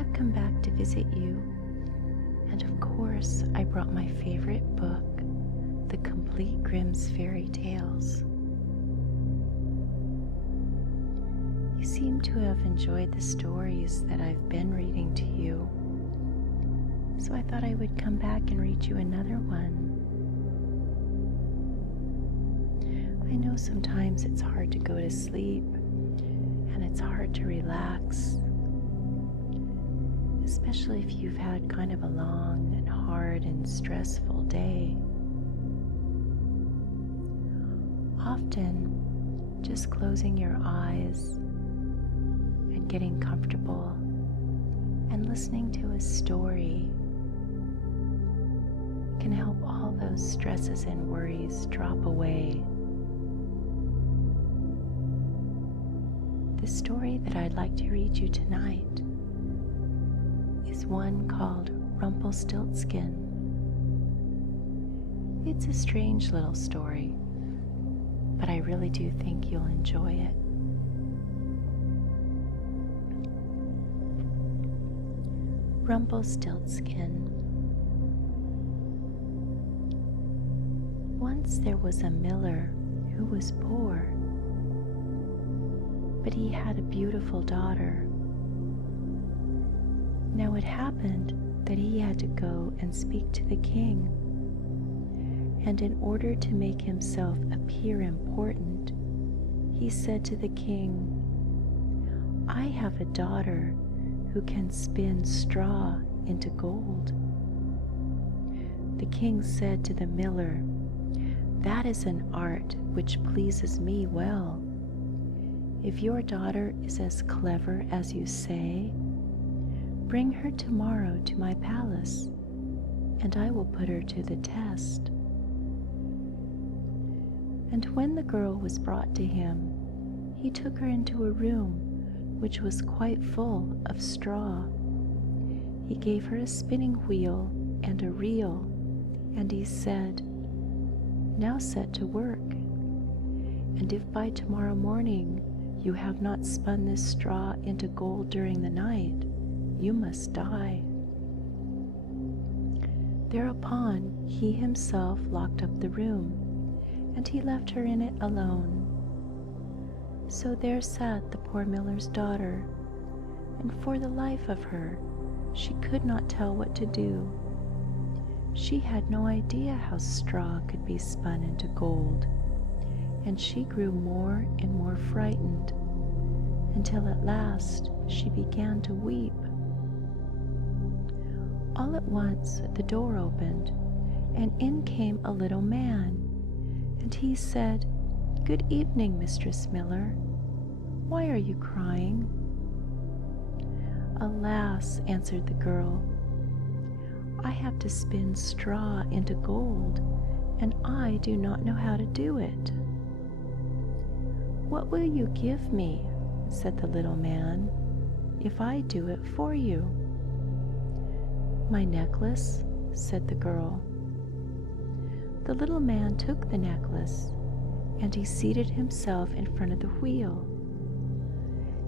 I've come back to visit you, and of course I brought my favorite book, The Complete Grimm's Fairy Tales. You seem to have enjoyed the stories that I've been reading to you, so I thought I would come back and read you another one. I know sometimes it's hard to go to sleep, and it's hard to relax, especially if you've had kind of a long and hard and stressful day. Often, just closing your eyes and getting comfortable and listening to a story can help all those stresses and worries drop away. The story that I'd like to read you tonight is one called Rumpelstiltskin. It's a strange little story, but I really do think you'll enjoy it. Rumpelstiltskin. Once there was a miller who was poor, but he had a beautiful daughter. Now it happened that he had to go and speak to the king, and in order to make himself appear important, he said to the king, "I have a daughter who can spin straw into gold." The king said to the miller, "That is an art which pleases me well. If your daughter is as clever as you say, bring her tomorrow to my palace, and I will put her to the test." And when the girl was brought to him, he took her into a room which was quite full of straw. He gave her a spinning wheel and a reel, and he said, "Now set to work, and if by tomorrow morning you have not spun this straw into gold during the night, you must die." Thereupon he himself locked up the room, and he left her in it alone. So there sat the poor miller's daughter, and for the life of her, she could not tell what to do. She had no idea how straw could be spun into gold, and she grew more and more frightened, until at last she began to weep. All at once the door opened, and in came a little man, and he said, "Good evening, Mistress Miller. Why are you crying?" "Alas," answered the girl, "I have to spin straw into gold, and I do not know how to do it." "What will you give me," said the little man, "if I do it for you?" "My necklace," said the girl. The little man took the necklace, and he seated himself in front of the wheel,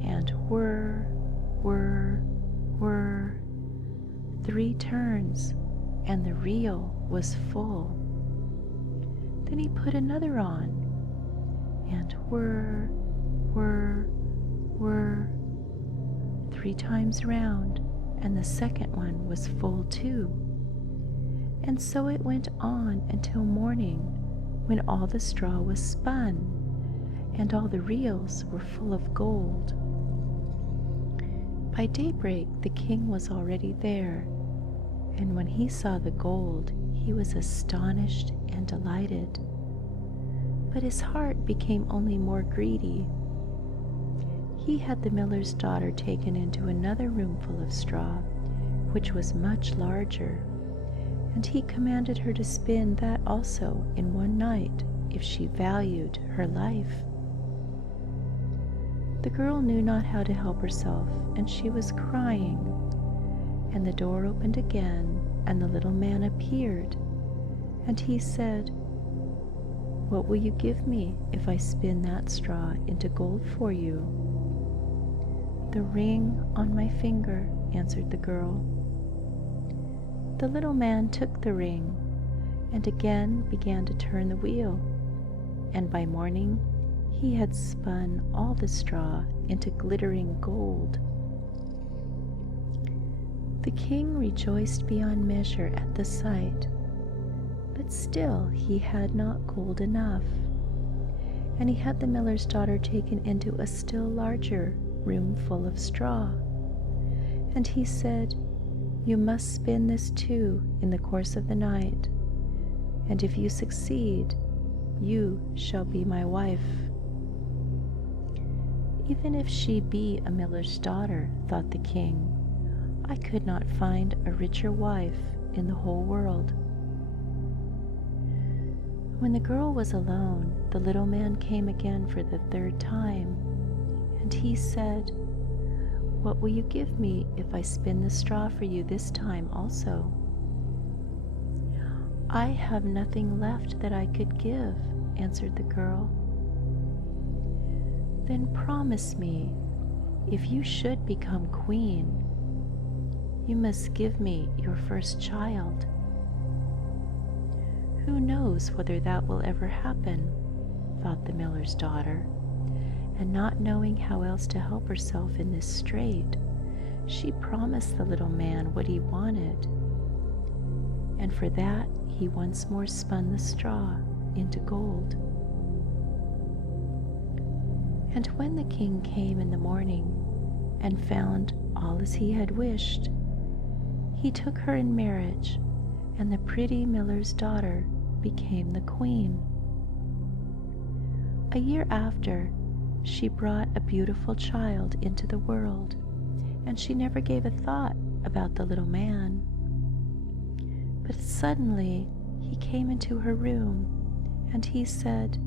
and whir, whir, whir, 3 turns, and the reel was full. Then he put another on, and whir, whir, whir, 3 times round, and the second one was full too. And so it went on until morning, when all the straw was spun, and all the reels were full of gold. By daybreak the king was already there, and when he saw the gold, he was astonished and delighted. But his heart became only more greedy. He had the miller's daughter taken into another room full of straw, which was much larger, and he commanded her to spin that also in one night, if she valued her life. The girl knew not how to help herself, and she was crying, and the door opened again, and the little man appeared, and he said, "What will you give me if I spin that straw into gold for you?" "The ring on my finger," answered the girl. The little man took the ring and again began to turn the wheel, and by morning he had spun all the straw into glittering gold. The king rejoiced beyond measure at the sight, but still he had not gold enough, and he had the miller's daughter taken into a still larger room full of straw. And he said, "You must spin this too in the course of the night, and if you succeed, you shall be my wife." "Even if she be a miller's daughter," thought the king, "I could not find a richer wife in the whole world." When the girl was alone, the little man came again for the third time, and he said, "What will you give me if I spin the straw for you this time also?" "I have nothing left that I could give," answered the girl. "Then promise me, if you should become queen, you must give me your first child." "Who knows whether that will ever happen?" thought the miller's daughter, and not knowing how else to help herself in this strait, she promised the little man what he wanted, and for that he once more spun the straw into gold. And when the king came in the morning and found all as he had wished, he took her in marriage, and the pretty miller's daughter became the queen. A year after, she brought a beautiful child into the world, and she never gave a thought about the little man. But suddenly he came into her room, and he said,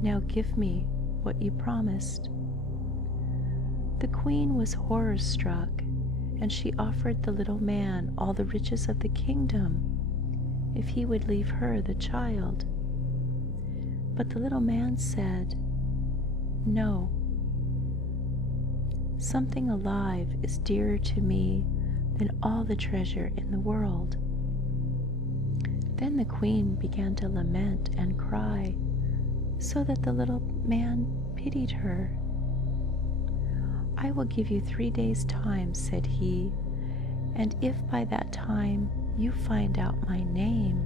"Now give me what you promised." The queen was horror-struck, and she offered the little man all the riches of the kingdom if he would leave her the child. But the little man said, "No. Something alive is dearer to me than all the treasure in the world." Then the queen began to lament and cry, so that the little man pitied her. "I will give you 3 days' time," said he, "and if by that time you find out my name,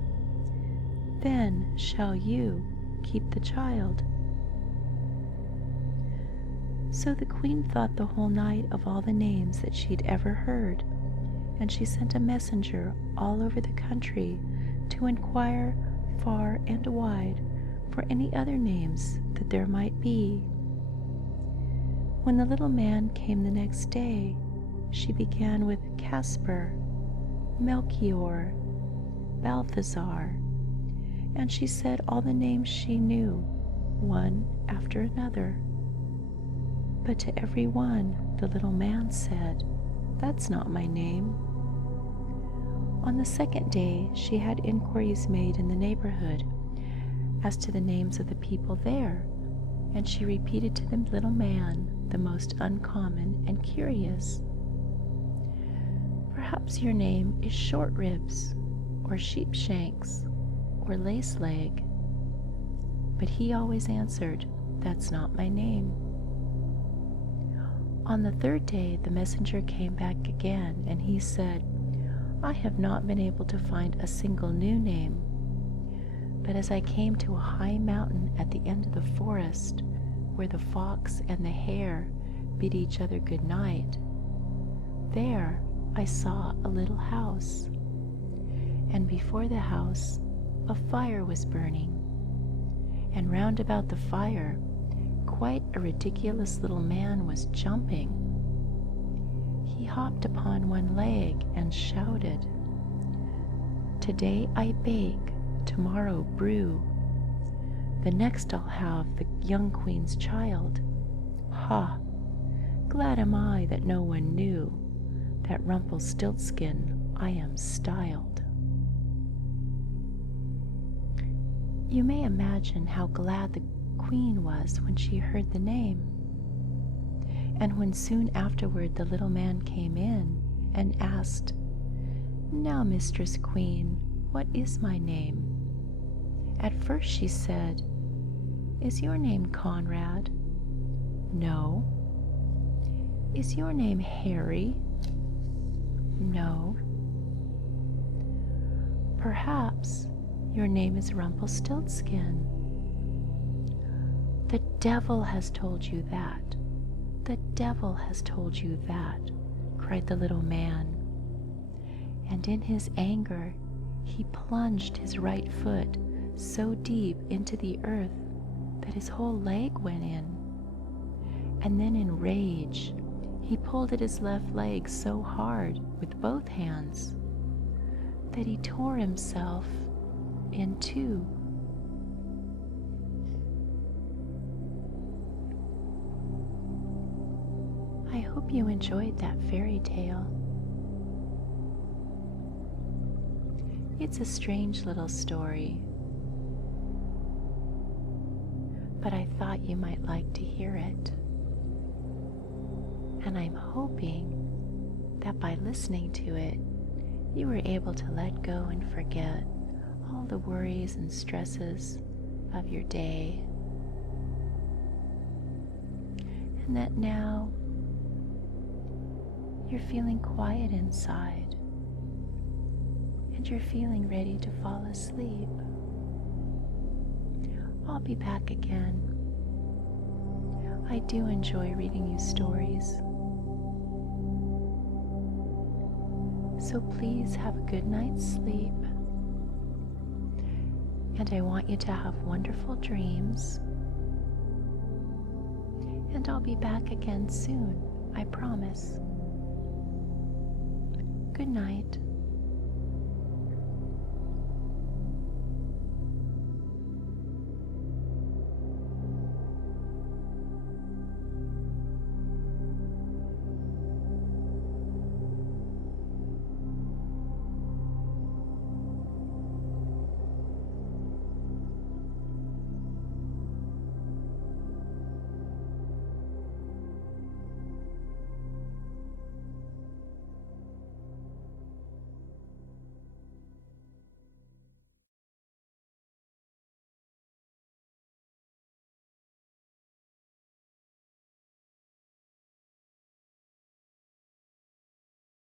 then shall you keep the child." So the queen thought the whole night of all the names that she'd ever heard, and she sent a messenger all over the country to inquire far and wide for any other names that there might be. When the little man came the next day, she began with Casper, Melchior, Balthazar, and she said all the names she knew, one after another. But to every one, the little man said, "That's not my name." On the second day, she had inquiries made in the neighborhood as to the names of the people there, and she repeated to the little man the most uncommon and curious. "Perhaps your name is Short Ribs, or Sheepshanks, or Lace Leg." But he always answered, "That's not my name." On the third day, the messenger came back again, and he said, "I have not been able to find a single new name. But as I came to a high mountain at the end of the forest, where the fox and the hare bid each other good night, there I saw a little house, and before the house a fire was burning, and round about the fire quite a ridiculous little man was jumping. He hopped upon one leg and shouted, 'Today I bake, tomorrow brew. The next I'll have the young queen's child. Ha! Glad am I that no one knew that Rumpelstiltskin I am styled.'" You may imagine how glad the queen was when she heard the name. And when soon afterward the little man came in, and asked, "Now, Mistress Queen, what is my name?" At first she said, "Is your name Conrad?" "No." "Is your name Harry?" "No." "Perhaps your name is Rumpelstiltskin." "The devil has told you that. The devil has told you that," cried the little man. And in his anger, he plunged his right foot so deep into the earth that his whole leg went in. And then in rage, he pulled at his left leg so hard with both hands that he tore himself in two. I hope you enjoyed that fairy tale. It's a strange little story, but I thought you might like to hear it. And I'm hoping that by listening to it, you were able to let go and forget all the worries and stresses of your day. And that now you're feeling quiet inside and you're feeling ready to fall asleep. I'll be back again. I do enjoy reading you stories. So please have a good night's sleep. And I want you to have wonderful dreams. And I'll be back again soon, I promise. Good night.